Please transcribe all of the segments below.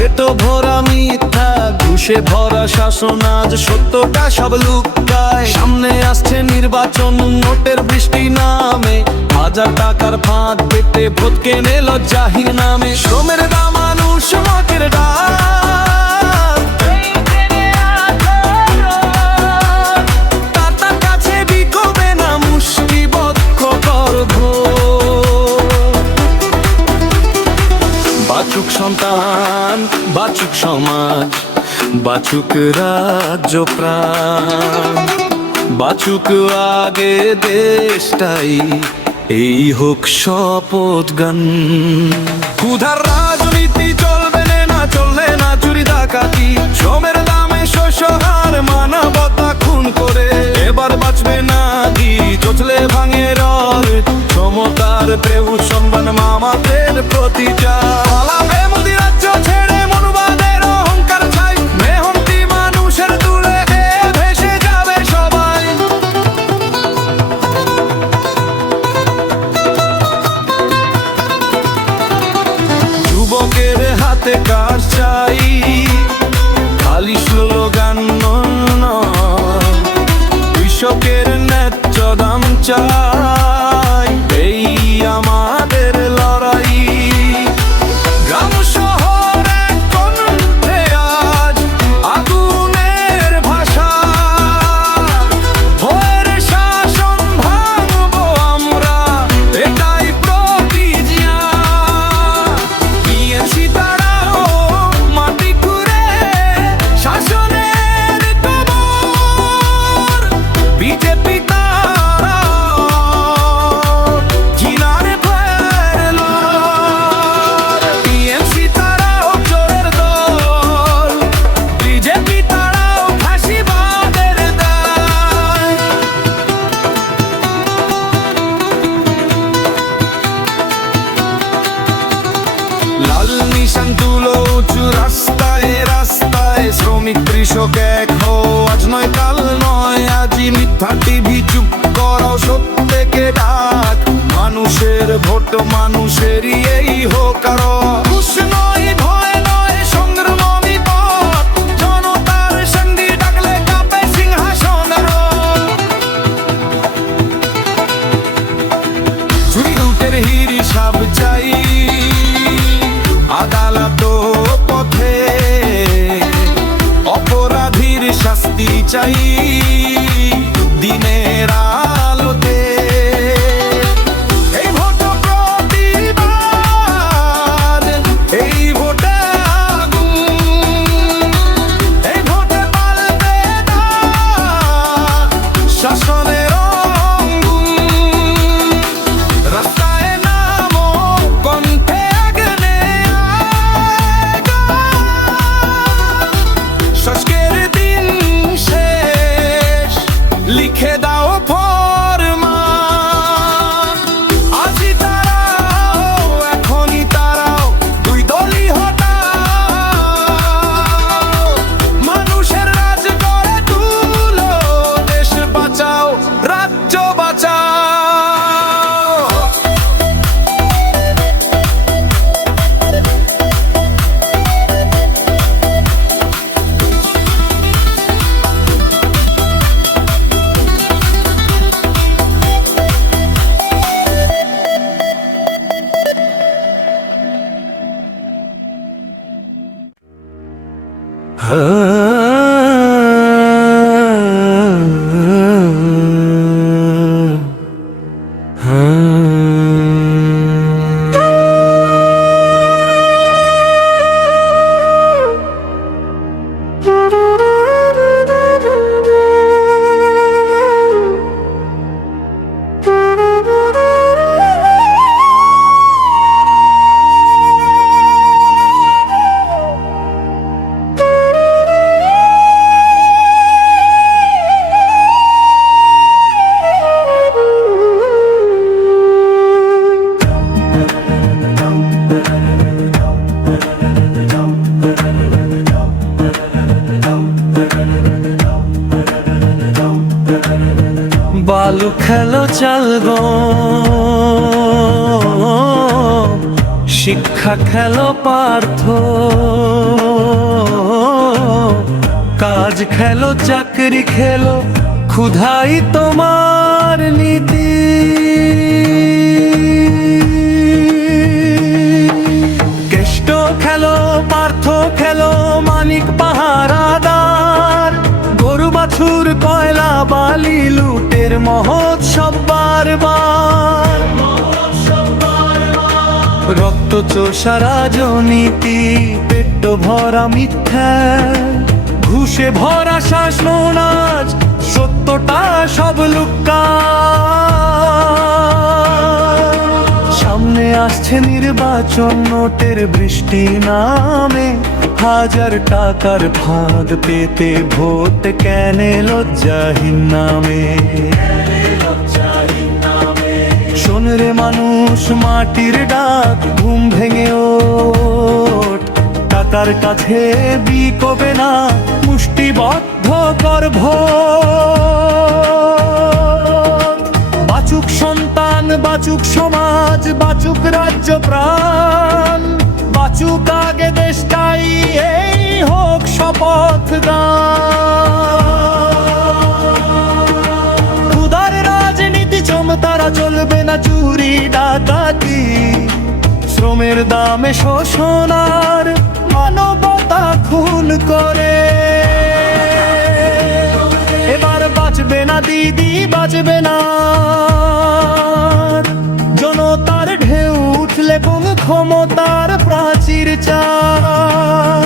পেট ভরা মিথ্যা, ঘুষে ভরা শাসন, আজ সত্যটা সব লুকায়। সামনে আসছে নির্বাচন, নোটের বৃষ্টি নামে, হাজার টাকার ফাঁদ পেতে ভোট কেনে লজ্জাহীন নামে। শ্রমের দাম মানুষ মতের ডাল, তার কাছে বিকবে না মুষ্টিবদ্ধ করব। বাঁচুক সন্তান, বাঁচুক সমাজ, বাঁচুক রাজ্য প্রাণ, বাঁচুক আগে দেশটাই, এই হোক শপথ গান। ক্ষুধার রাজনীতি চলবে না, চলবে না চুরি ডাকাতি, শ্রমের দামে শস্যহার, মানবতা খুন করে। এবার বাঁচবে না দি চলে ভাঙে রর, সমতার প্রেম সম্মান মামাদের প্রতি চালাবে মোদি রাজ্য ছেড়ে মনুবাদের অহংকার ছাই। মেহনতি মানুষের তুলে ভেসে যাবে সবাই। যুবকের হাতে কার চাই, খালি স্লোগান নয়, কৃষকের ন্যায্য দাম চাই, এই আমাদের লড়াই। গ্রাম শহরে কণ্ঠে আজ আগুনের ভাষা, ভয়ের শাসন ভাঙবো আমরা, এটাই প্রতিজ্ঞা। বিএনপি তারাও মাটি খুঁড়ে শাসনের কবর, বিজেপি লাল নিশান তুলো উঁচু রাস্তায় রাস্তায়, শ্রমিক কৃষক এক হো, আজ নয় কাল নয় আজই। মিথ্যা টিভি চুপ করাও, সত্যকে ডাক, মানুষের ভোট মানুষেরই, এই হোক কারো খুশ নয়, ভয় নয়, সংগ্রামী পথ, জনতার সঙ্গী ডাকলে কাঁপে সিংহাসন। চুরি লুটের হিসাব চাই, আদালত পথে অপরাধীর শাস্তি চাই, দিনের আলোতে। এই ভোট প্রতিবাদ, এই ভোটে আগুন, এই ভোটে পাল্টে দাও শাসনের অঙ্গুন। রাস্তায় নামো, কণ্ঠে আগুনে আগা, শাসকের দিন শেষ, লিখে দাও ফরমান। আজই তারাও, এখনই তারাও, দুই দলই হটাও, মানুষের রাজ গড়ে তুলো, দেশ বাঁচাও, রাজ্য বাঁচাও। বালু খেলো চাল গো, শিক্ষা পরীক্ষা খেলো পার্থ, কাজ খেলো চাকরি খেলো, ক্ষুধাই তোমার নীতি। কেষ্ট খেলো পার্থ খেলো, মানিক পাহারাদার, গরু বাছুর কয়লা বালি লুটের মহোৎসব বারবার। রক্ত চোষা রাজনীতি, পেট ভরা মিথ্যা, ঘুষে ভরা শাসনাজ, সত্যটা সব লুক্কা। সামনে আসছে নির্বাচন, নোটের বৃষ্টি নামে, হাজার টাকার ভাগ পেতে ভোট কেন লজ্জাহীন নামে। শোন রে মানুষ মাটির ডাক, ঘুম ভেঙে ওঠ, টাকার কাছে বিকবে না, মুষ্টিবদ্ধ কর ভোট। বাঁচুক সন্তান, বাঁচুক সমাজ, বাঁচুক রাজ্য প্রাণ, বাঁচুক আগে দেশটাই, এই হোক শপথ গান। উদার রাজনীতি চমতারা চলবে না, চুরি ডাকাতি, শ্রমের দামে শোষণার মানবতা খুন করে। এবার বাঁচবে না দিদি, বাঁচবে না, জনতার ঢেউ উঠলে কোন ক্ষমতার প্রাচীর চার।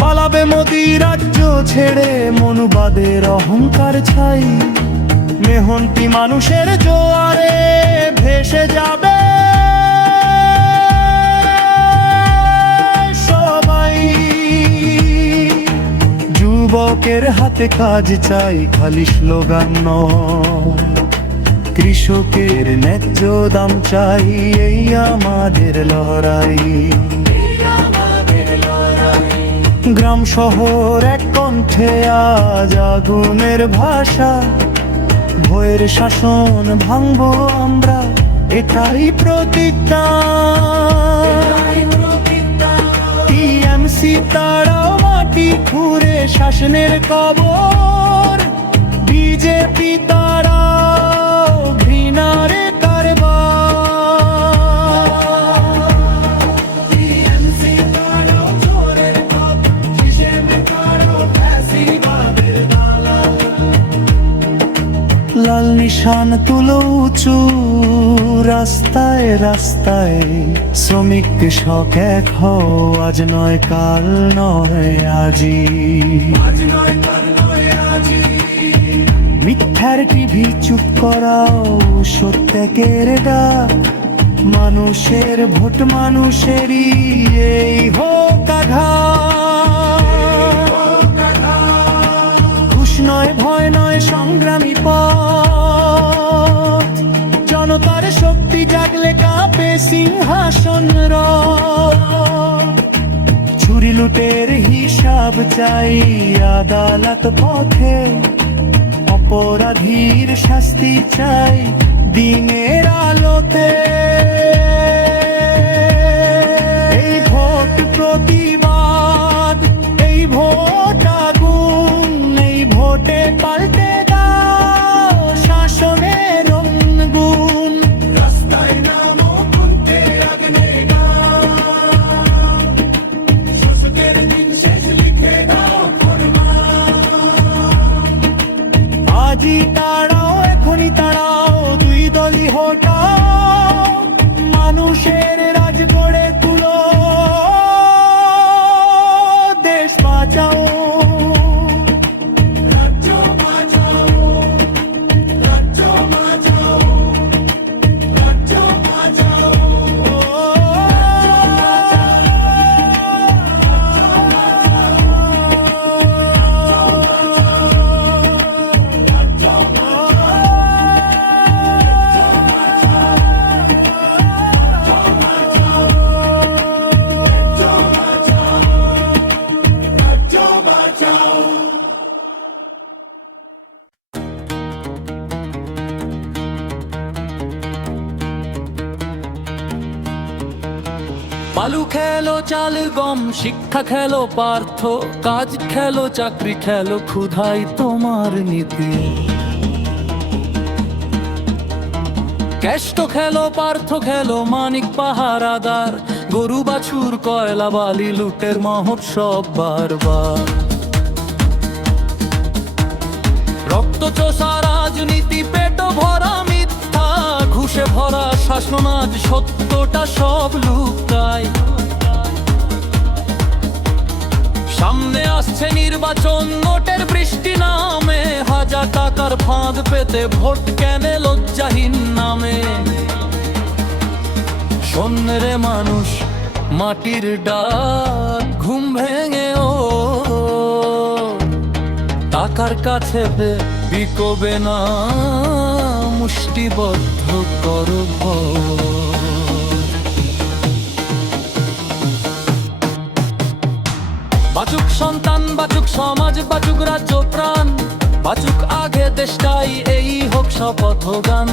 পালাবে মোদি রাজ্য ছেড়ে, মনুবাদের অহংকার ছাই, মেহনতি মানুষের জোয়ারে ভেসে যাবে সবাই। যুবকের হাতে কাজ চাই, খালি স্লোগান নয়, কৃষকের ন্যায্য দাম চাই, এই আমাদের লড়াই। গ্রাম শহর এক কণ্ঠে আজ আগুনের ভাষা, ভয়ের শাসন ভাঙবো আমরা, এটাই প্রতিজ্ঞা। টিএমসি তারাও মাটি খুঁড়ে শাসনের কবর, বিজেপি তারাও ঘৃণার কারবার। লাল নিশান তুলো উঁচু, রাস্তায় রাস্তায় শ্রমিক কৃষক এক হও, আজ নয় কাল নয় আজি। মিথ্যার টিভি চুপ করাও, সত্যের ডাক, মানুষের ভোট মানুষেরই, এই হোক আঘাত। ঘুষ নয় ভয় নয় সংগ্রামী পথ, জনতার শক্তি জাগলে কাঁপে সিংহাসন রথ। ছুরি লুটের হিসাব চাই আদালত পথে, অপরাধীর শাস্তি চাই দিনের আলোতে। এই ভোট প্রতিবাদ, এই ভোট আগুন, এই ভোটে পাল্টে দাও শাসনের গুণ। রাস্তায় নামো খুনতে আগুনে গান, শোষকের দিন শেষ লিখে দাও ফরমান। আজই তাড়াও, এখনই তাড়াও, দুই দলই হটাও, মানুষের বালু খেলো চাল গম, শিক্ষা খেলো পার্থ, কাজ খেলো চাকরি খেলো, ক্ষুধাই তোমার নীতি। কেষ্ট খেলো পার্থ খেলো মানিক পাহারাদার, গরু বাছুর কয়লা বালি লুটের মহোৎসব বারবার। রক্ত চোষা রাজনীতি, পেট ভরা মিথ্যা, ঘুষে ভরা শাসনাজ, সত্যটা সব লুকায়। সামনে আসছে নির্বাচন, নোটের বৃষ্টি নামে, হাজার টাকার ফাঁদ পেতে ভোট কেনে লজ্জাহীন নামে। শোন রে মানুষ মাটির ডাক, ঘুম ভেঙে ও টাকার কাছে বিকোবে না, মুষ্টিবদ্ধ করো ঘর। বাচুক সন্তান, বাচুক সমাজ, বাচুক রাজ্য প্রাণ, বাচুক আগে দেশটাই, এই হোক শপথ গান।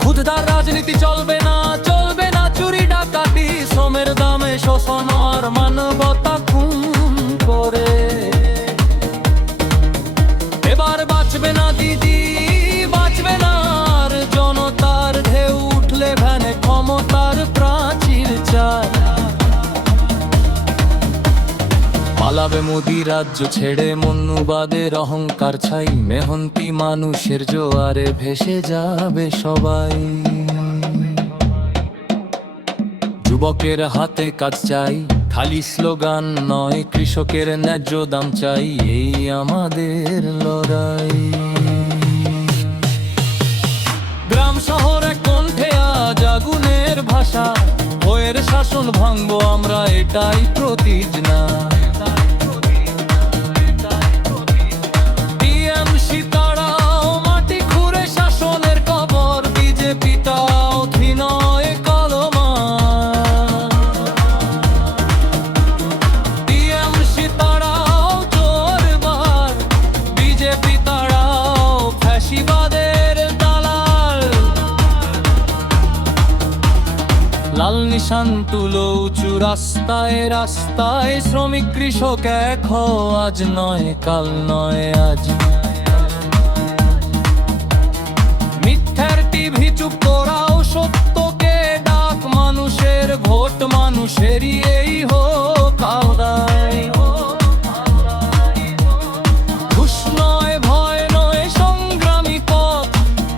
ক্ষুধার রাজনীতি চলবে না, চলবে না চুরি ডাকাতি, শ্রমের দামে শোষণ আর মানবতা খুন করে। এবার বাঁচবে না দিদি, বাঁচবে না আর, জনতার ঢেউ উঠলে ভ্যানে ক্ষমতার প্রাচীর চায়। পালাবে মোদি রাজ্য ছেড়ে, মন্নুবাদের অহংকার ছাই, মেহনতি মানুষের জোয়ারে ভেসে যাবে সবাই। যুবকের হাতে কাজ চাই, খালি স্লোগান নয়, কৃষকের ন্যায্য দাম চাই, এই আমাদের লড়াই। গ্রাম শহরে কণ্ঠে আজ আগুনের ভাষা, ভয়ের শাসন ভাঙবো আমরা, এটাই প্রতিজ্ঞা। টিএমসি তাড়াও মাটি খুঁড়ে শাসনের কবর, বিজেপি তাও ঘৃণয় কলমা। টিএমসি তাড়াও চোরবার, বিজেপি তাড়াও ফ্যাসিবাদের দালাল। লাল নিশান তুলো উঁচু রাস্তায় রাস্তায়, শ্রমিক কৃষক এক হও, আজ নয় কাল নয় আজ। মিথ্যার টিভি চুপ করাও, সত্যকে ডাক, মানুষের ভোট মানুষেরই, এই হোক আদায়। ঘুষ নয় ভয় নয় সংগ্রামী পথ,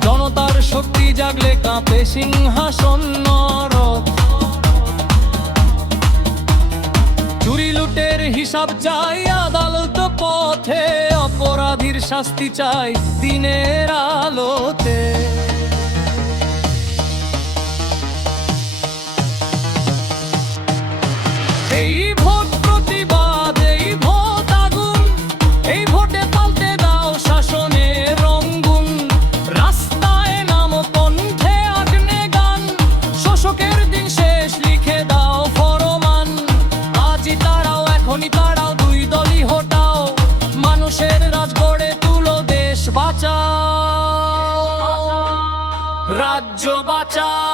জনতার শক্তি জাগলে কাঁপে সিংহাসন নরক। চুরি লুটের হিসাব চাই আদালত পথে, অপরাধীর শাস্তি চাই দিনের আলোতে। এই ভোট প্রতিবাদ, এই ভোট আগুন, এই ভোটে পাল্টে দাও শাসনের রঙ্গুন। রাস্তায় নামো কণ্ঠে আগ্নে গান, শোষকের দিন শেষ লিখে দাও ফরমান। আজই তারাও এখনই তারাও, দুই দলই হটাও, মানুষের রাজ গড়ে তুলো, দেশ বাঁচাও, রাজ্য বাঁচাও।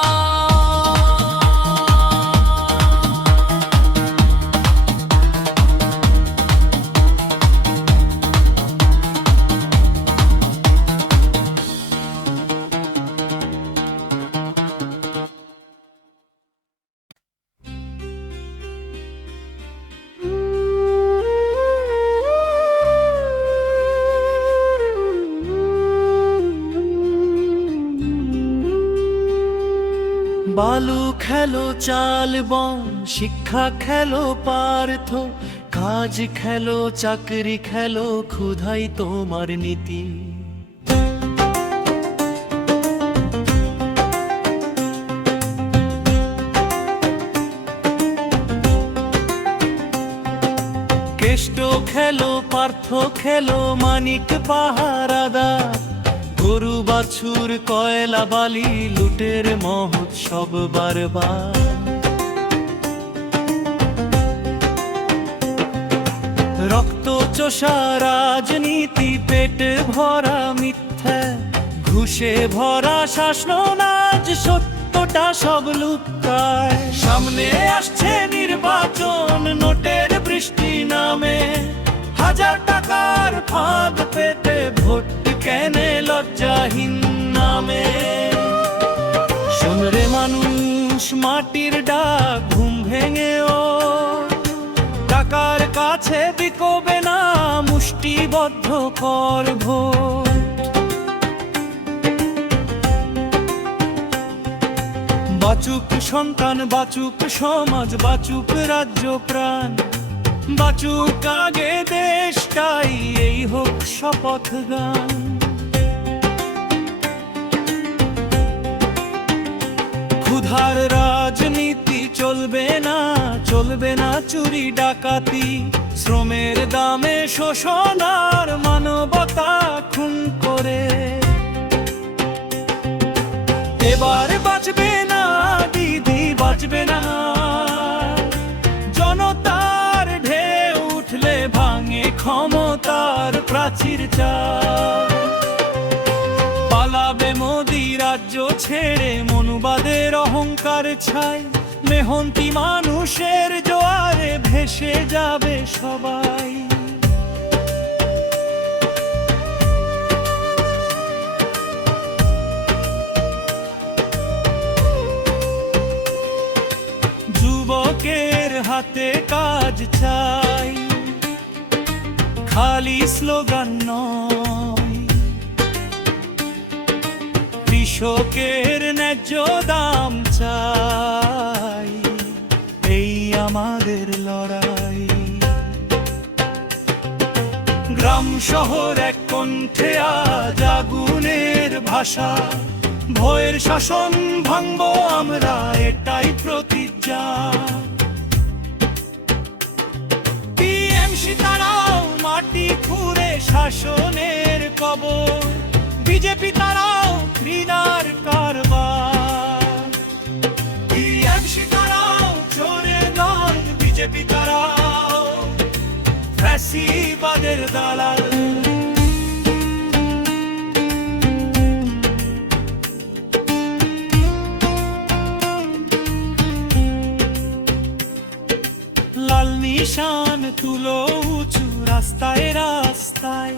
বালু খেলো চাল বন, শিক্ষা খেলো পার্থ, কাজ খেলো চাকরি খেলো, ক্ষুধাই তোমার নীতি। কেষ্ট খেলো পার্থ খেলো মানিক পাহারাদার, গরু বাছুর কয়লা বালি লুটের মহোৎসব বারবার। রক্ত চোষা রাজনীতি, পেট ভরা মিথ্যা, ঘুষে ভরা শাসনাজ, সত্য সত্যটা সব লুকায়। সামনে আসছে নির্বাচন, নোটের বৃষ্টি নামে, হাজার টাকার ফাঁদ পেতে ভোট কেনে লজ্জাহীন নামে। শোন রে মানুষ, মাটির ডাক ঘুম ভেঙেও, টাকার কাছে বিকোবে না, মুষ্টিবদ্ধ কর ভোট। বাঁচুক সন্তান, বাঁচুক সমাজ, বাঁচুক রাজ্য প্রাণ, বাঁচুক আগে দেশটাই, এই হোক শপথ গান। ক্ষুধার রাজনীতি চলবে না, চলবে না চুরি ডাকাতি, শ্রমের দামে শোষণ আর মানবতা খুন করে। এবার বাঁচবে না দিদি, বাঁচবে না, জনতার ঢেউ উঠলে ভাঙে ক্ষমতার প্রাচীর চাল। পালাবে মোদি রাজ্য ছেড়ে, মনুবাদের অহংকার ছাই, মেহনতি মানুষের জোয়ারে ভেসে যাবে সবাই। যুবকের হাতে কাজ চাই, খালি স্লোগান নয়। কৃষকের ন্যায্য দাম চাই, এই আমাদের লড়াই। গ্রাম শহর এক কণ্ঠে আজ আগুনের ভাষা, ভয়ের শাসন ভাঙবো আমরা, এটাই প্রতিজ্ঞা। টিএমসি তারাও মাটি খুঁড়ে শাসনের কবর, বিজেপি তারাও ঘৃণার কারবার। টিএমসি তারাও চোরে নয়, বিজেপি তারাও ফ্যাসিবাদের দালাল। লাল নিশান তুলো উঁচু রাস্তায় রাস্তায়,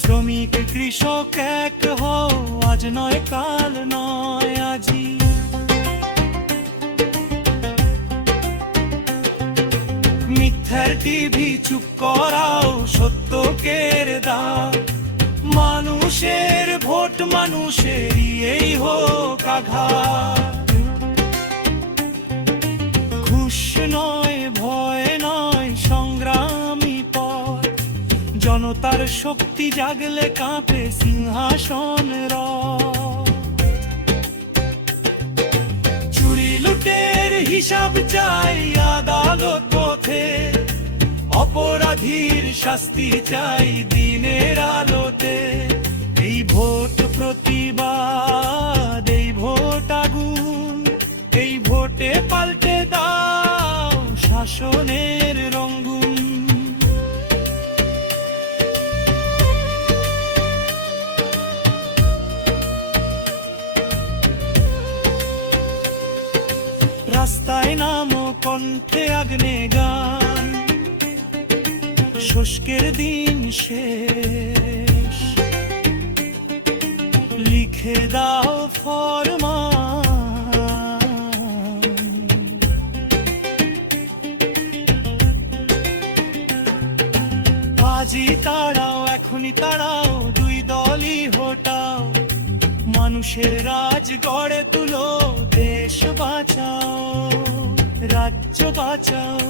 শ্রমিক কৃষক এক হও, আজ নয় কাল নয় আজি। মিথ্যার টিভি চুপ করাও, সত্যকের দাম, মানুষের ভোট মানুষেরই, এই হোক আঘাত। ঘুষ নয়, ভয় নয়, সংগ্রামী পথ, জনতার শক্তি জাগলে কাঁপে সিংহাসন রথ। চুরি লুটের হিসাব চাই আদালত পথে, অপরাধীর শাস্তি চাই দিনের আলোতে। এই ভোট প্রতিবাদ, এই ভোট আগুন, এই ভোটে পাল্টে দাও শাসনের রঙ্গুন। রাস্তায় নামো কণ্ঠে আগ্নে গান, শুষ্কের দিন শেষ, লিখে দাও ফরমান। আজই তাড়াও, এখনই তাড়াও, দুই দলই হটাও, মানুষের রাজ গড়ে তুলো, দেশ বাঁচাও, রাজ্য বাঁচাও।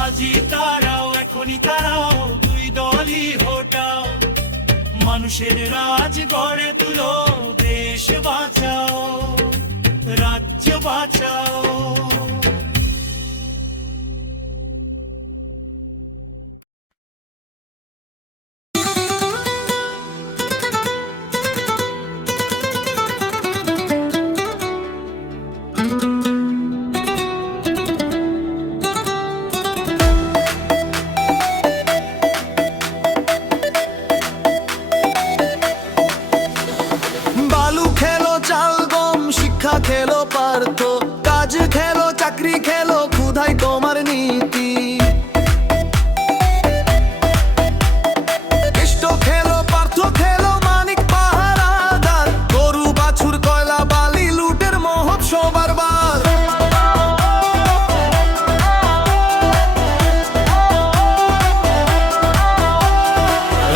আজই তাড়াও, এখনই তাড়াও, দুই দলই হটাও, মানুষের রাজ গড়ে তুলো, দেশ বাঁচাও, রাজ্য বাঁচাও। পার্থ, কাজ খেলো চাকরি খেলো ক্ষুধাই তোমার নীতি। কেষ্ট খেলো পার্থ খেলো মানিক পাহারাদার, গরু বাছুর কয়লা বালি লুটের মহোৎসব বারবার।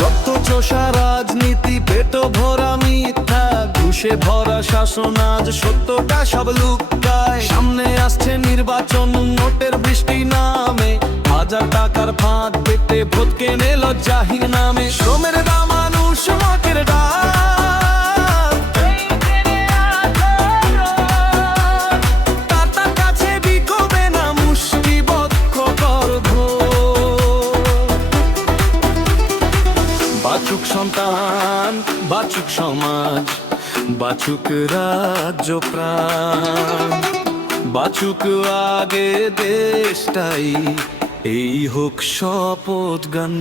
রক্তচোষা রাজনীতি পেট ভরা মিথ্যা, ঘুষে ভরা শাসন আজ সত্যটা সব লুকায়। সামনে আসছে নির্বাচন নোটের বৃষ্টি নামে, হাজার টাকার ফাঁদ পেতে ভোট কেনে লজ্জাহীন নামে। শ্রমের দাম মানুষ মাকের ডাক, তার কাছে বিকবে না মুষ্টিবদ্ধ গর্ভ। বাচুক সন্তান বাচুক সমাজ, বাচুক রাজ্য প্রাণ, বাচুক আগে দেশটাই, এই হোক শপথ গান।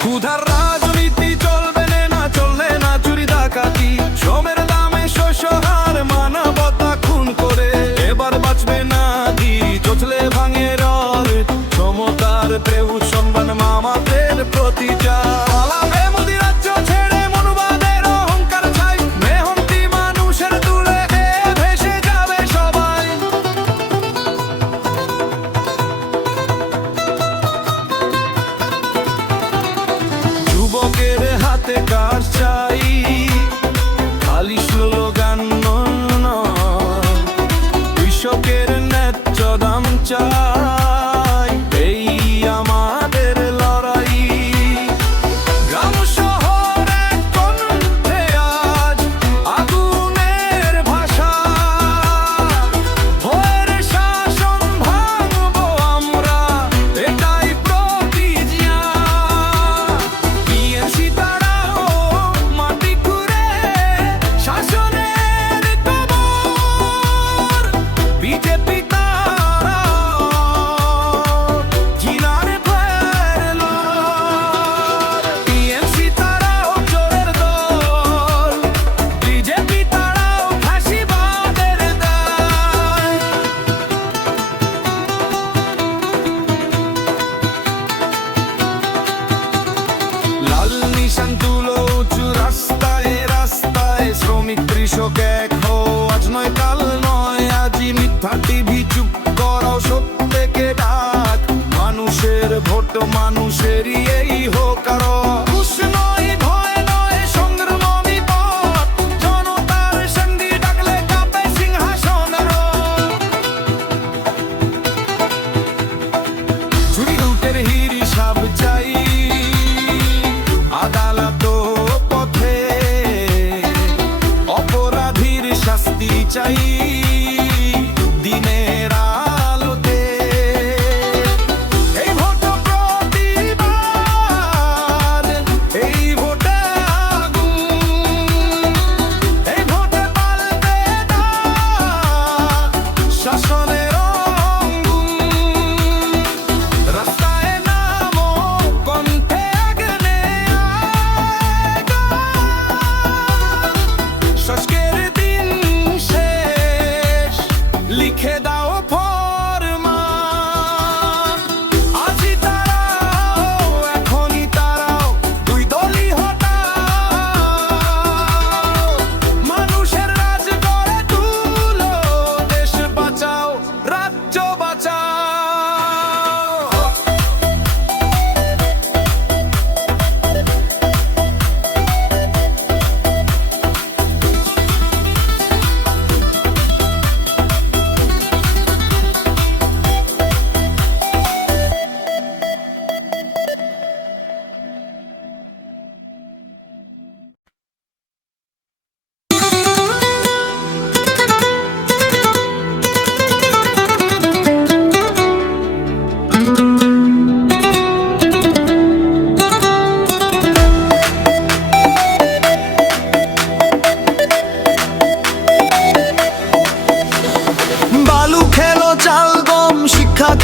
ক্ষুধার রাজনীতি চলবে না, চলবে না চুরি ডাকাতি, শ্রমের দামে শস্যহার মানবতা খুন করে। এবার বাঁচবে না দি চচলে ভাঙে রর, সমতার প্রেম সম্মান মামাদের প্রতি চায়। পালাবে মোদি রাজ্য ছেড়ে মনুবাদের অহংকার ছাই, মেহনতি মানুষের তুলে ভেসে যাবে সবাই। যুবকের হাতে কাজ চাই, খালি স্লোগান নয়, কৃষকের ন্যায্য দাম চাই, এই আমাদের লড়াই। গ্রাম শহরে কণ্ঠে আজ আগুনের ভাষা, ভয়ের শাসন ভাঙবো আমরা, এটাই প্রতিজ্ঞা। টিএমসি তারাও মাটি খুঁড়ে শাসনের কবর, বিজেপি তারাও ঘৃণার ভয়ের লড়। টিএমসি তারাও চোরের দল, বিজেপি তারাও ফাঁসিবাদের দায়। লাল নিশান তুলো উঁচু রাস্তায় রাস্তায়, শ্রমিক কৃষক এক হও, আজ নয় কাল নয় আজি। মিথ্যা টিভি চুপ করাও সত্যকে ডাক, মানুষের ভোট মানুষেরই এই হোক আরো। ঘুষ নয় ভয় নয় সংগ্রামী পথ, জনতার সঙ্গী ডাকলে কাঁপে সিংহাসন আরো। চুরি লুটের হিসাব চাই, আদালত পথে অপরাধীর শাস্তি চাই, দিনের আলোতে। এই ভোট প্রতিবার, এই ভোটে আগুন, এই ভোটে পাল্টে দাও শাসনের অঙ্গুন। রাস্তায় নামো কণ্ঠে আগুনে আগা, শাসকের দিন শেষ, লিখে দাও ফরমান। আজি তারাও এখনই তারাও, দুই দলই হটাও, মানুষের রাজ গড়ে তুলো, দেশ বাঁচাও রাজ্য বাঁচাও।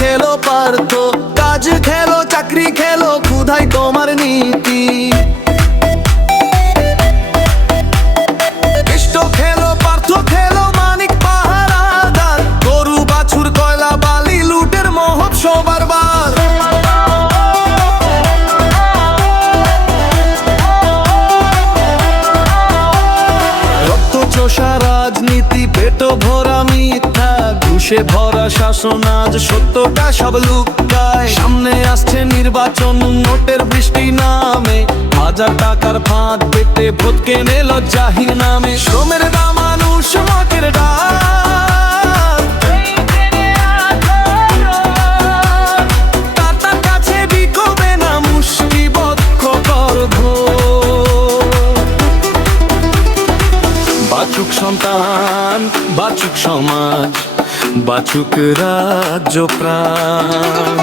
খেলো পার্থ, কাজ খেলো চাকরি খেলো ক্ষুধাই তোমার নীতি। কেষ্ট খেলো পার্থ খেলো মানিক পাহারা, চোষা রাজনীতি, পেট ভরা মিথ্যা, ঘুষে ভরা শাসন, আজ সত্যটা সব লুকায়। সামনে আসছে নির্বাচন, নোটের বৃষ্টি নামে, হাজার টাকার ফাঁদ পেতে ভোট কেনে লজ্জাহীন নামে। শ্রমের দাম মানুষ মাকের ডাক, তার কাছে বিকবে না মুষ্টিবদ্ধ করব। বাচুক সন্তান, বাচুক সমাজ, বাচুক রাজ্য প্রাণ,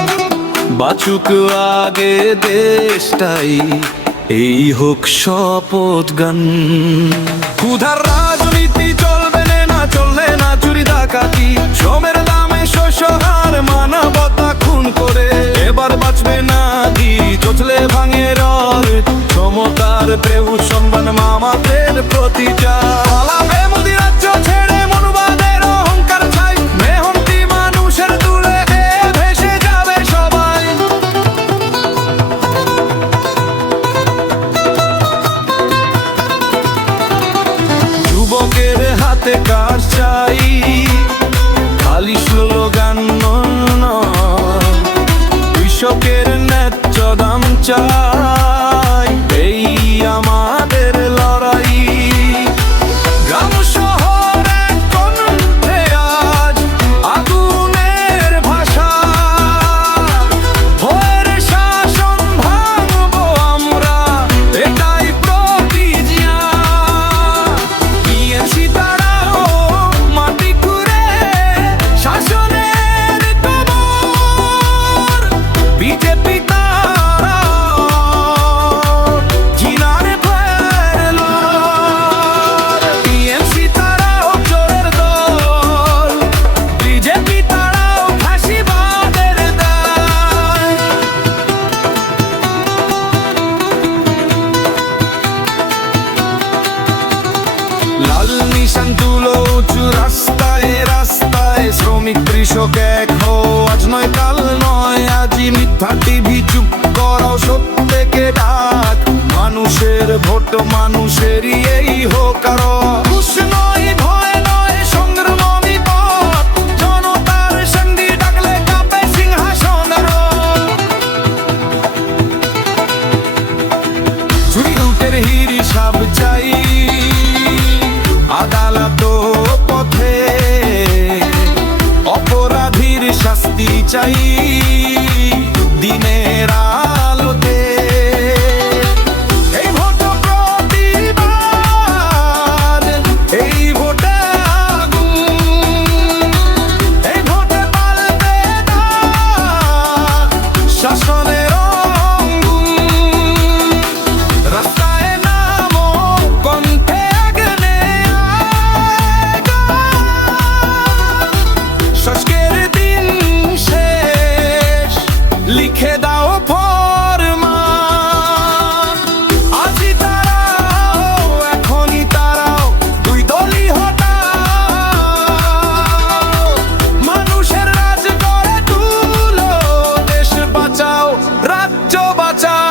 বাচুক আগে দেশটাই, এই হোক শপথ গান। ক্ষুধার রাজনীতি চলবে না, চলবে না চুরি ডাকাতি, শ্রমের দামে শস্যহার, মানবতা খুন করে এবার বাঁচবে না ধীর, চচলে ভাঙে রর, সমতার প্রেম সম্মান মামাদের প্রতি চালাবে মোদি রাজ্য ছেড়ে, মনুবাদের অহংকার ছাই, মেহনতি মানুষের তুলে ভেসে যাবে সবাই। যুবকের হাতে কাজ চাই, খালি স্লোগান নয়, কৃষকের ন্যায্য দাম চাই, এই আমাদের লড়াই। গ্রাম শহরে কণ্ঠে আজ আগুনের ভাষা, ভয়ের শাসন ভাঙবো আমরা, এটাই প্রতিজ্ঞা। টিএমসি তারাও মাটি খুঁড়ে শাসনের কবর, বিজেপি তারা জিনার ভয়ের লড়। টিএমসি তারাও চোরের দল, বিজেপি তারাও ফাঁসিবাদের দায়। লাল নিশান তুলো উঁচু রাস্তায় রাস্তায়, শ্রমিক কৃষক এক হো, আজ নয় কাল নয় আজই। মিথ্যা টিভি চুপ করাও, সত্যকে ডাক, মানুষের ভোট মানুষেরই, এই হোক আরো। ঘুষ নয়, ভয় নয়, সংগ্রামী পথ, জনতার সন্ধি ডাকলে কাঁপে সিংহাসন আরো। চুরি লুটের হিসাব চাই, আদালত পথে অপরাধীর শাস্তি চাই, দিনের আলোতে। এই ভোট প্রতিবার, এই ভোটে আগুন, এই ভোটে পাল্টে দাও শাসনের অঙ্গুন। রাস্তায় নামো, কণ্ঠে আগুনে আগা, শাসকের দিন শেষ, লিখে দাও ফরমান। আজই তারাও, এখনই তারাও, দুই দলই হটাও, মানুষের রাজ গড়ে তুলো, দেশ বাঁচাও, রাজ্য বাঁচাও।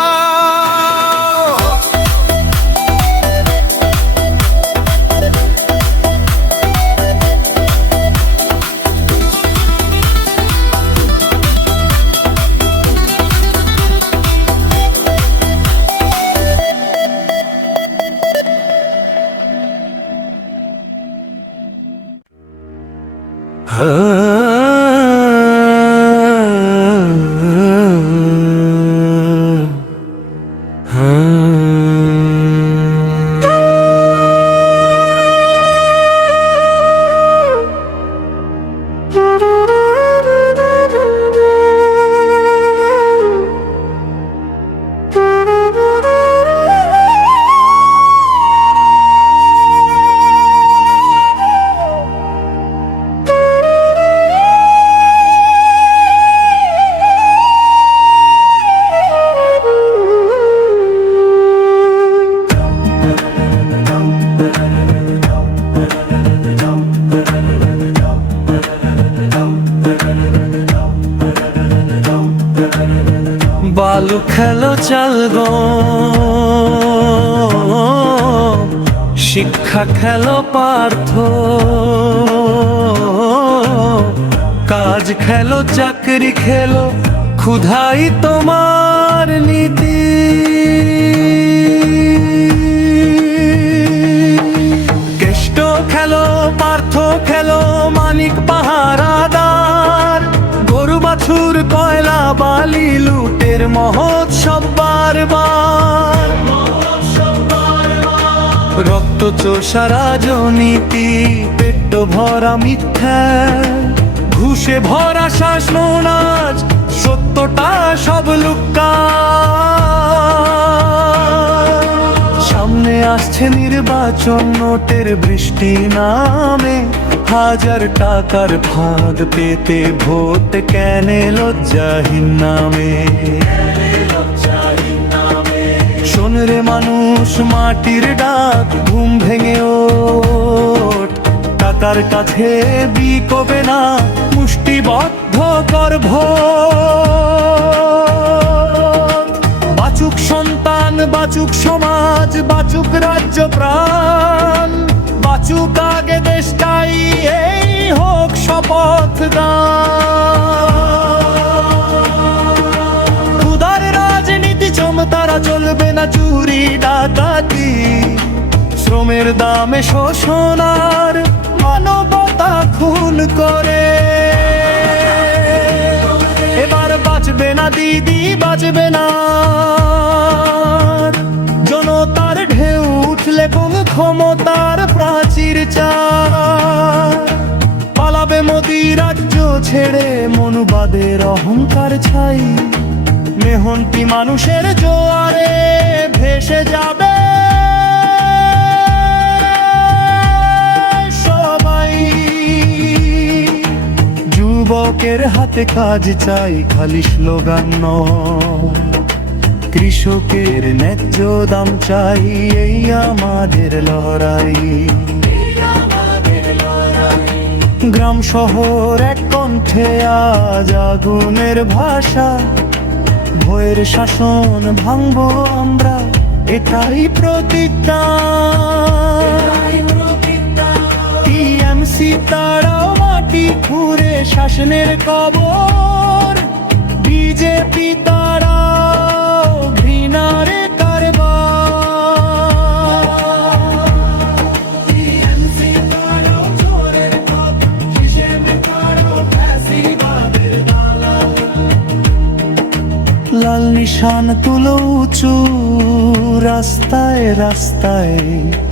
বালু খেলো চাল গো, শিক্ষা পরীক্ষা খেলো পার্থ, কাজ খেলো চাকরি খেলো, ক্ষুধাই তোমার নীতি। কেষ্ট খেলো পার্থ খেলো, মানিক পাহারাদার, গরু বাছুর কয়লা বালি লুটের মহোৎসব বারবার। রক্ত চোষা রাজনীতি, পেট ভরা মিথ্যা, ঘুষে ভরা শাসনাজ, সত্যটা সব লুক্কা। সামনে আসছে নির্বাচন, নোটের বৃষ্টি নামে, হাজার টাকার ভাগ পেতে ভোট কেন লজ্জাহীন নামে। শোন রে মানুষ মাটির ডাক, ঘুম ভেঙে ওঠ, টাকার কাছে বিকবে না, মুষ্টিবদ্ধ কর ভোট। বাঁচুক সন্তান, বাঁচুক সমাজ, বাঁচুক রাজ্য প্রাণ, বাঁচুক আগে দেশটাই, এই হোক শপথ দান। ক্ষুধার রাজনীতি চমতারা চলবে না, চুরি ডাকাতি, শ্রমের দামে শোষণার মানবতা খুন করে। এবার বাঁচবে না দিদি, বাঁচবে না। জনতার ঢেউ উঠলে কোন ক্ষমতার প্রাচীর চার, পালাবে মোদি রাজ্য ছেড়ে, মনুবাদের অহংকার ছাই, মেহনতি মানুষের জোয়ারে ভেসে যাবে সবাই। যুবকের হাতে কাজ চাই, খালি স্লোগান নয়, কৃষকের ন্যায্য দাম চাই, এই আমাদের লড়াই। গ্রাম শহর এক কণ্ঠে আজ আগুনের ভাষা, ভয়ের শাসন ভাঙবো আমরা, এটাই প্রতিজ্ঞা। টিএমসি তারাও মাটি খুঁড়ে শাসনের কবর, বিজেপি তারাও ঘৃণারে কারবার। টিএমসি তারাও চোরের খপ, হিসেবে কারো ফ্যাসিবাদের দালাল। লাল নিশান তুলো উঁচু, রাস্তায় রাস্তায়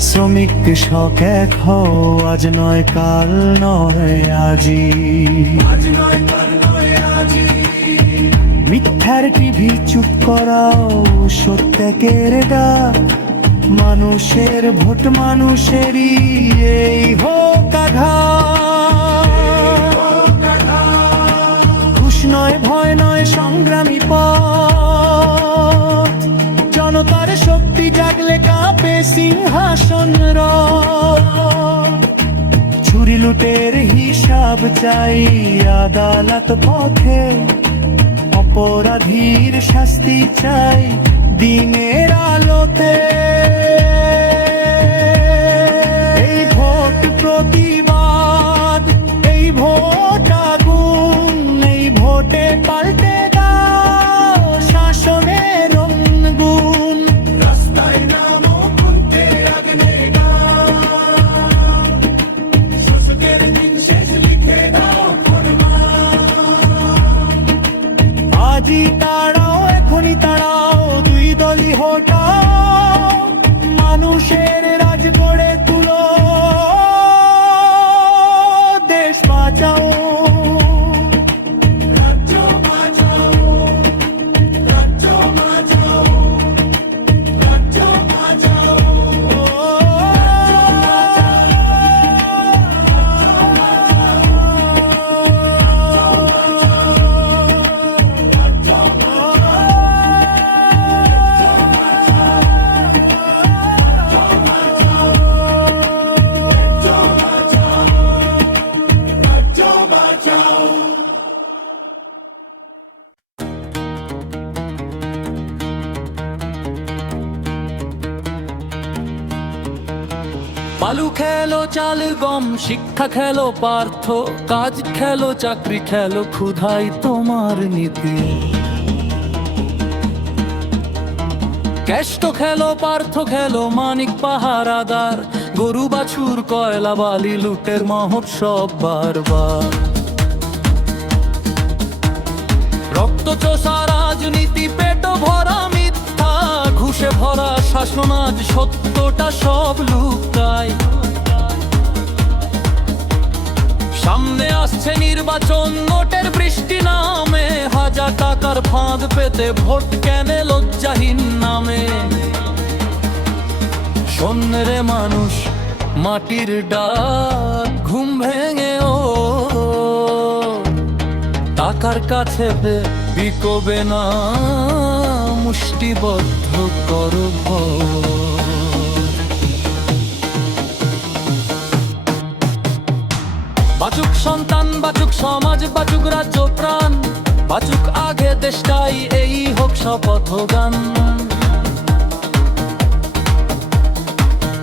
শ্রমিক কৃষক এক হও, আজ নয় কাল নয় আজি। মিথ্যার টিভি চুপ করাও, সত্যের ডাক, মানুষের ভোট মানুষেরই, এই হোক আঘাত। ঘুষ নয় ভয় নয় সংগ্রামী পথ, জনতার শক্তি জাগলে কাঁপে সিংহাসন রথ। ছুরি লুটের হিসাব চাই আদালত পথে, অপরাধীর শাস্তি চাই দিনের আলোতে। এই ভোট প্রতিবাদ, এই ভোট আগুন, এই ভোটে পাল্টে দাও শাসনের রঙ্গুন। রাস্তায় নামো খুনতে আগুনে গান, শোষকের দিন শেষ লিখে দাও ফরমান। আজই তাড়াও, এখনই তাড়াও, দুই দলই হটাও, মানুষের রাজ গড়ে তুলো। চাল গম, শিক্ষা খেলো পার্থ, কাজ খেলো চাকরি খেলো, ক্ষুধাই তোমার নীতি। কেষ্ট খেলো পার্থ খেলো মানিক পাহারাদার, গরু বাছুর কয়লা বালি লুটের মহোৎসব বারবার। রক্ত চোষা রাজনীতি, পেট ভরা মিথ্যা, ঘুষে ভরা শাসন, আজ সত্যটা সব লুকায়। সামনে আসছে নির্বাচন, নোটের বৃষ্টি নামে, হাজার টাকার ফাঁদ পেতে ভোট কেনে লজ্জাহীন নামে। শোন রে মানুষ মাটির ডাক, ঘুম ভেঙে ও টাকার কাছে বিকবে না, মুষ্টিবদ্ধ করো ভয়। বাচুক সন্তান, বাচুক সমাজ, বাচুক রাজ্য প্রাণ, বাচুক আগে দেশটাই, এই হোক শপথ গান।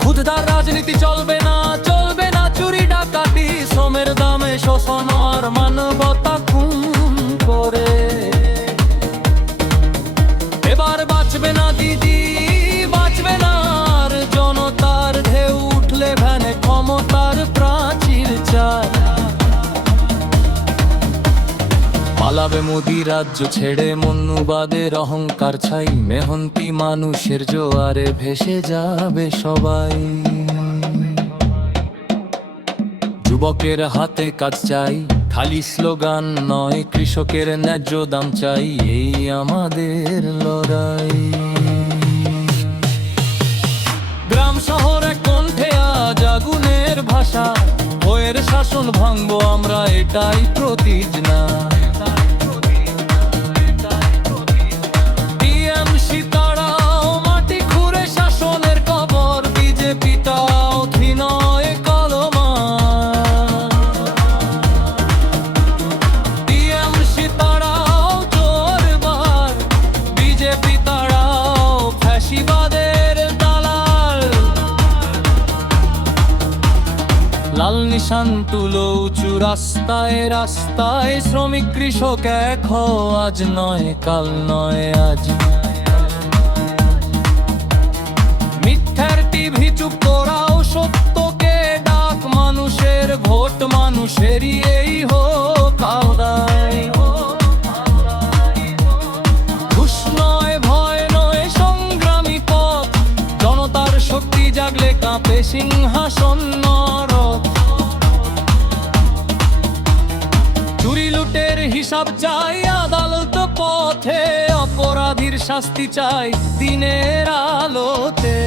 ক্ষুধার রাজনীতি চলবে না, চলবে না চুরি ডাকাতি, শ্রমের দামে শোষণ আর মানবতা খুন করে। এবার বাঁচবে না দিদি, বাঁচবে না আর জনতার ঢেউ উঠলে ভ্যানে ক্ষমতার প্রাচীর চায়। পালাবে মোদি রাজ্য ছেড়ে, মন্নুবাদের অহংকার ছাই, মেহনতি মানুষের জোয়ারে ভেসে যাবে সবাই। যুবকের হাতে কাজ চাই, খালি স্লোগান নয়, কৃষকের ন্যায্য দাম চাই, এই আমাদের লড়াই। গ্রাম শহরে কণ্ঠে আজ আগুনের ভাষা, ভয়ের শাসন ভাঙবো আমরা, এটাই প্রতিজ্ঞা। টিএমসি তাড়াও মাটি খুঁড়ে শাসনের কবর, বিজেপি তাও ঘৃণয় কলমান। টিএমসি তাড়াও জোরবার, বিজেপি তাড়াও ফ্যাসিবাদের দালাল। লাল নিশান তুলো উঁচু রাস্তায় রাস্তায়, শ্রমিক কৃষক এক হও, আজ নয় কাল নয় আজ। মিথ্যার টিভি চুপ করাও, সত্যকে ডাক, মানুষের ভোট মানুষেরই, এই হোক আদায়। ঘুষ নয়, ভয় নয়, সংগ্রামী পথ, জনতার শক্তি জাগলে কাঁপে সিংহাসন নরক। চুরি লুটের হিসাব চাই আদালত পথে, অপরাধীর শাস্তি চাই দিনের আলোতে।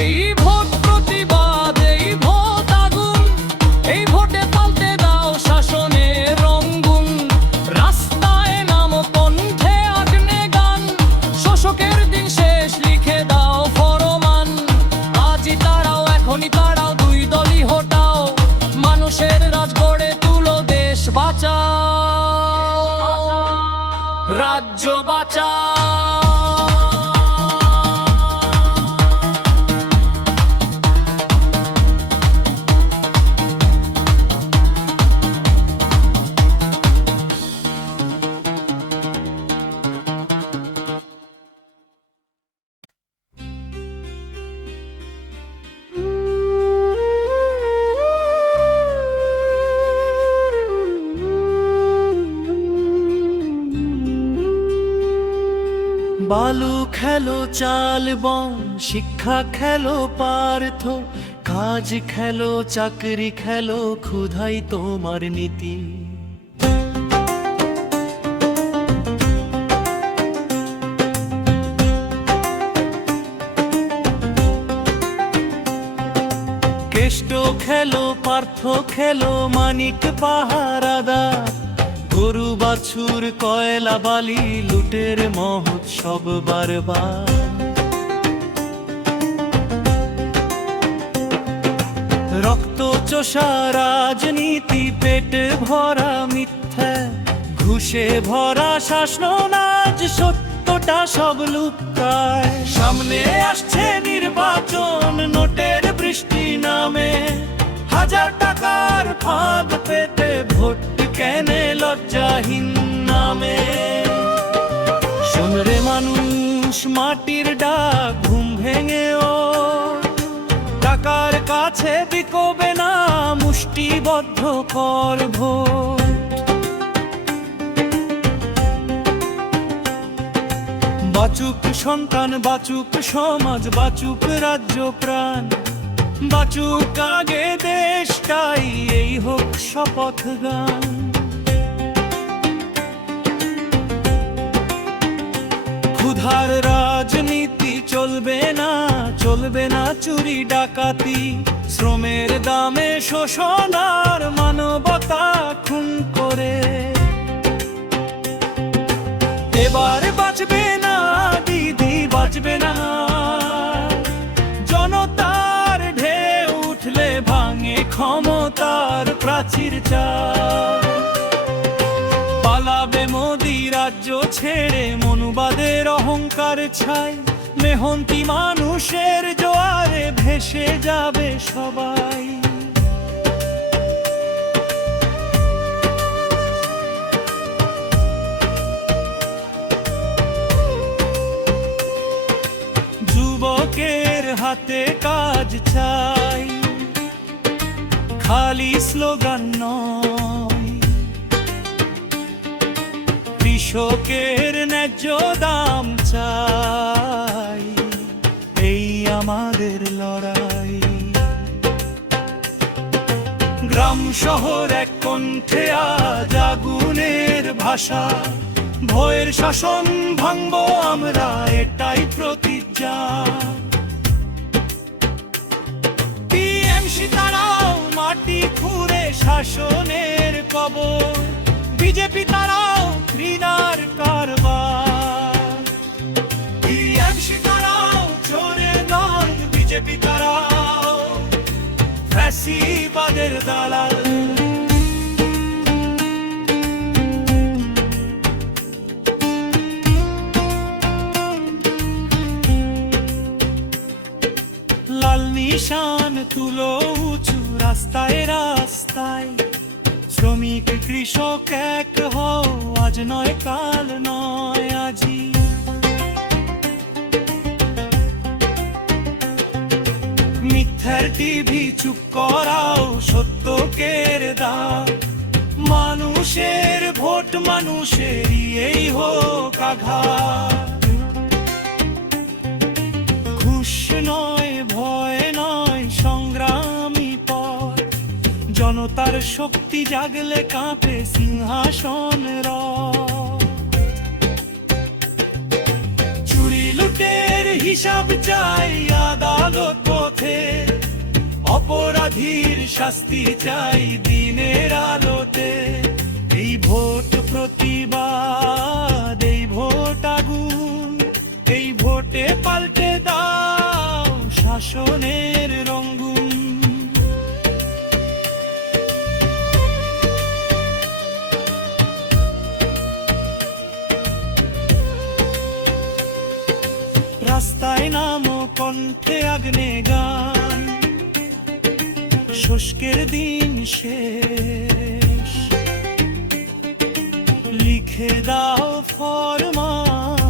এই ভোট প্রতিবাদ, এই ভোট আগুন, এই ভোটে পাল্টে দাও শাসনের রঙ্গুন। রাস্তায় নামো কণ্ঠে আগ্নে গান, শোষকের দিন শেষ লিখে দাও ফরমান। আজই তাড়াও, এখনই তাড়াও, দুই দলই হটাও, মানুষের রাজ গড়ে তুলো, দেশ বাঁচাও, রাজ্য বাঁচাও। বালু খেলো চাল বন, শিক্ষা খেলো পার্থ, কাজ খেলো চাকরি খেলো, ক্ষুধাই তোমার নীতি। কেষ্ট খেলো পার্থ খেলো মানিক পাহারাদার, গরু বাছুর কয়লা বালি লুটের মহোৎসব বারবার। রক্ত চোষা রাজনীতি, পেট ভরা মিথ্যা, ঘুষে ভরা শাসন, আজ সত্য সত্যটা সব লুকায়। সামনে আসছে নির্বাচন, নোটের বৃষ্টি নামে, হাজার টাকার ফাঁদ পেতে ভোট কেনে লজ্জাহীন নামে। শোন রে মানুষ, মাটির ডাক ঘুম ভেঙে ও, টাকার কাছে বিকোবে না, মুষ্টিবদ্ধ কর ভোট। বাঁচুক সন্তান, বাঁচুক সমাজ, বাঁচুক রাজ্য প্রাণ, বাঁচুক আগে দেশটাই, এই হোক শপথ গান। ক্ষুধার রাজনীতি চলবে না, চলবে না চুরি ডাকাতি, শ্রমের দামে শোষণ আর মানবতা খুন করে। এবার বাঁচবে না দিদি, বাঁচবে না, জনতার ঢেউ উঠলে ভাঙে ক্ষমতার প্রাচীর চাল। পালাবে মোদি রাজ্য ছেড়ে, মনুবাদের অহংকার ছাই, মেহনতি মানুষের জোয়ারে ভেসে যাবে সবাই। যুবকের হাতে কাজ চাই, খালি স্লোগান নয়, কৃষকের ন্যায্য দাম চাই, এই আমাদের লড়াই। গ্রাম শহর এক কণ্ঠে আজ আগুনের ভাষা, ভয়ের শাসন ভাঙবো আমরা, এটাই প্রতিজ্ঞা। টিএমসি তারাও মাটি খুঁড়ে শাসনের কবর, বিজেপি তারাও ঘৃণার কারবার। টিএমসি তারাও চোরের দল, বিজেপি তারাও ফ্যাসিবাদের দালাল। লাল নিশান তুলো উঁচু রাস্তায় রাস্তায়, শ্রমিক কৃষক এক হও, আজ নয় কাল নয় আজি। মিথ্যার টিভি চুপ করাও, সত্যকের দাগ, মানুষের ভোট মানুষেরই, এই হোক আঘাত। ঘুষ নয়, ভয় নয়, সংগ্রামী পথ, জনতার শক্তি জাগলে কাঁপে সিংহাসন রথ। চুরি লুটের হিসাব চাই আদালত পথে, অপরাধীর শাস্তি চাই দিনের আলোতে। এই ভোট প্রতিবাদ, এই ভোট আগুন, এই ভোটে পাল্টে দাও শাসনের রঙ্গুন। রাস্তায় নামো কণ্ঠে আগ্নে গান, শুষ্কের দিন শেষ, লিখে দাও ফরমান।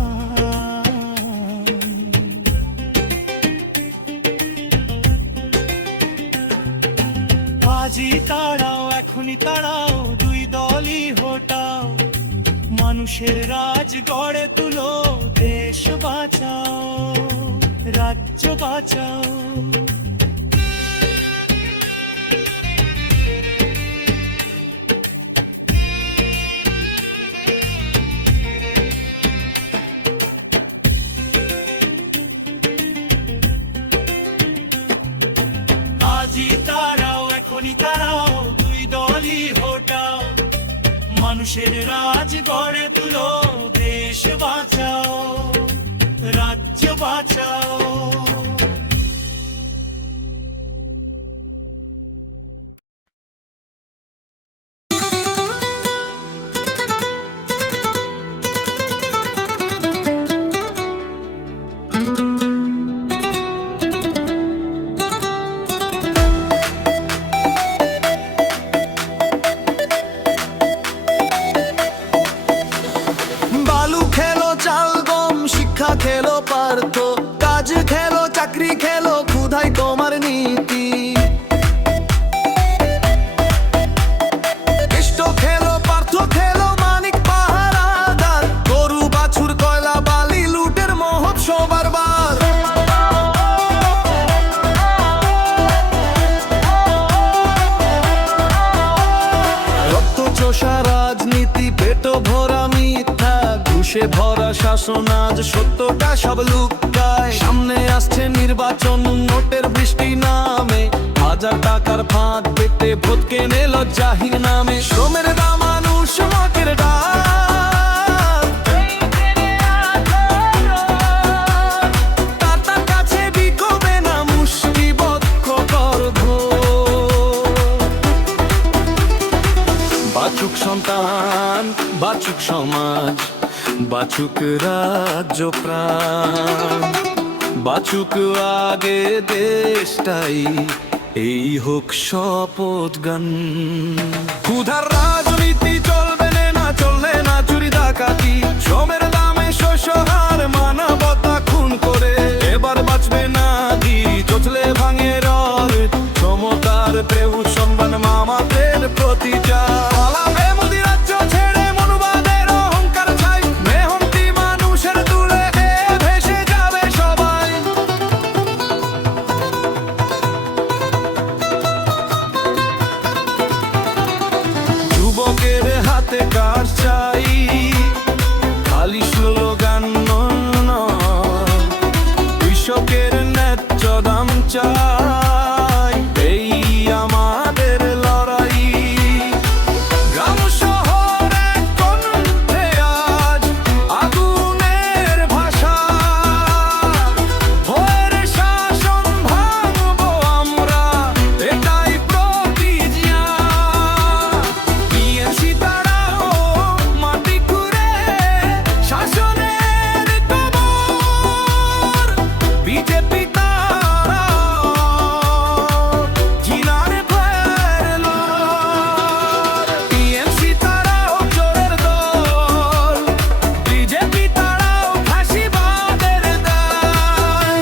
আজই তাড়াও, এখনই তাড়াও, দুই দলই হটাও, মানুষের রাজ গড়ে তুলো, দেশ বাঁচাও, রাজ্য বাঁচাও। আজই তাড়াও, এখনই তাড়াও, দুই দলই হটাও, মানুষের রাজ গড়ে তুলো, দেশ বাঁচাও, রাজ্য বাঁচাও। বালু খেলো চাল গম, শিক্ষা খেলো পার্থ, কাজ খেলো চাকরি খেলো, ক্ষুধাই তোমার নীতি। কেষ্ট খেলো পার্থ খেলো মানিক পাহারাদার, গরু বাছুর কয়লা বালি লুটের মহোৎসব বারবার। রক্ত চোষা রাজনীতি, পেট ভরা মিথ্যা, ঘুষে ভরা শাসন, আজ সত্যটা সব লুকায়। সামনে আসছে নির্বাচন, নোটের বৃষ্টি নামে, হাজার টাকার ফাঁদ পেতে ভোট কেনে লজ্জাহীন নামে। শ্রমের দাম মানুষ মকের ডাক, তার কাছে বিকবে না মুষ্টিবদ্ধ করব। বাচুক সন্তান, বাচুক সমাজ, বাচুক রাজ্য প্রাণ, বাচুক আগে দেশটাই, এই হোক শপথ গান। ক্ষুধার রাজনীতি চলবে না, চলবে না চুরি ডাকাতি, শ্রমের দামে শস্যহার, মানবতা খুন করে এবার বাঁচবে না দি। চচলে ভাঙে রর, সমতার প্রেম সম্মান, মামাদের প্রতি পালাবে মোদি রাজ্য ছেড়ে, মনুবাদের অহংকার ছাই, মেহনতি মানুষের তুলে ভেসে যাবে সবাই। যুবকের হাতে কাজ চাই, খালি স্লোগান নয়, কৃষকের ন্যায্য দাম চাই, এই আমাদের লড়াই। গ্রাম শহরে কণ্ঠে আজ আগুনের ভাষা, ভয়ের শাসন ভাঙবো আমরা, এটাই প্রতিজ্ঞা। টিএমসি তারাও মাটি খুঁড়ে শাসনের কবর, বিজেপি তারা জিনার ভয়ের লড়। টিএমসি তারাও চোরের দল, বিজেপি তারাও ফাঁসিবাদের দায়।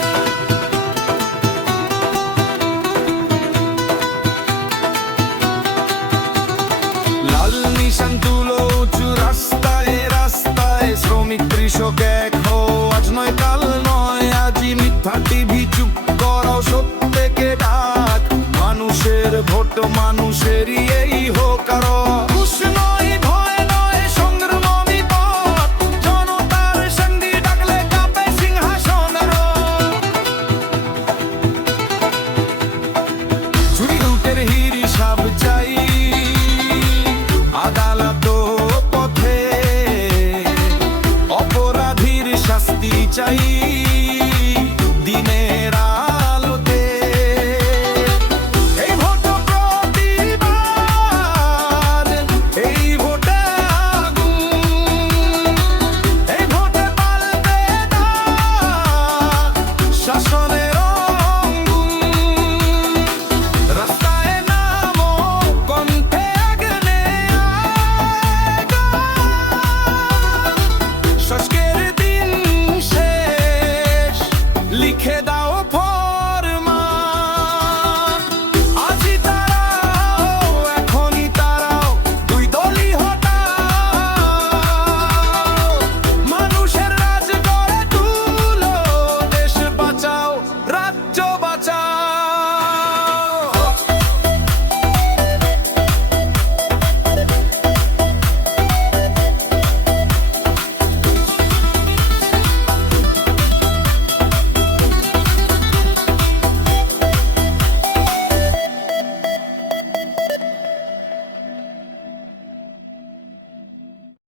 লাল নিশান তুলো উঁচু রাস্তায় রাস্তায়, শ্রমিক কৃষক এক হো, আজ নয় কাল নয় আজই। মিথ্যা টিভি চুপ করাও সত্যকে ডাক, মানুষের ভোট মানুষ